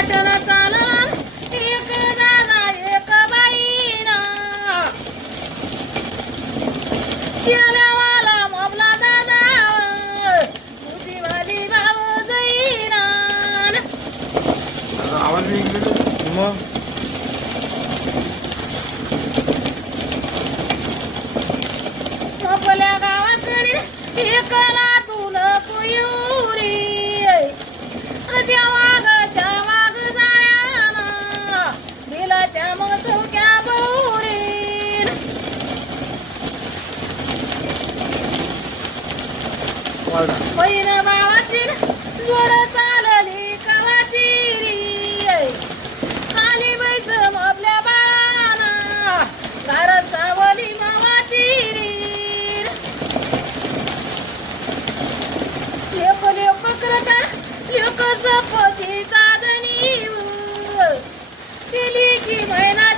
वाटण चालन एक दादा एक बाईना केल्यावाला मोबला दादा तुझीवाली भाऊ जाईना आवाज नाही गेला मग आपल्या गावाकडे एक लातून कुयुरी त्या वाघाच्या वाघ जाळ्याना दिलाच्या मग चौक्या बौरी बहीण भावाची जोड चालली कवाची खाली बैस आपल्या बाळाना घरात सावली मावाची लेक लेक करता लेक जपती साधनी दिली की महिना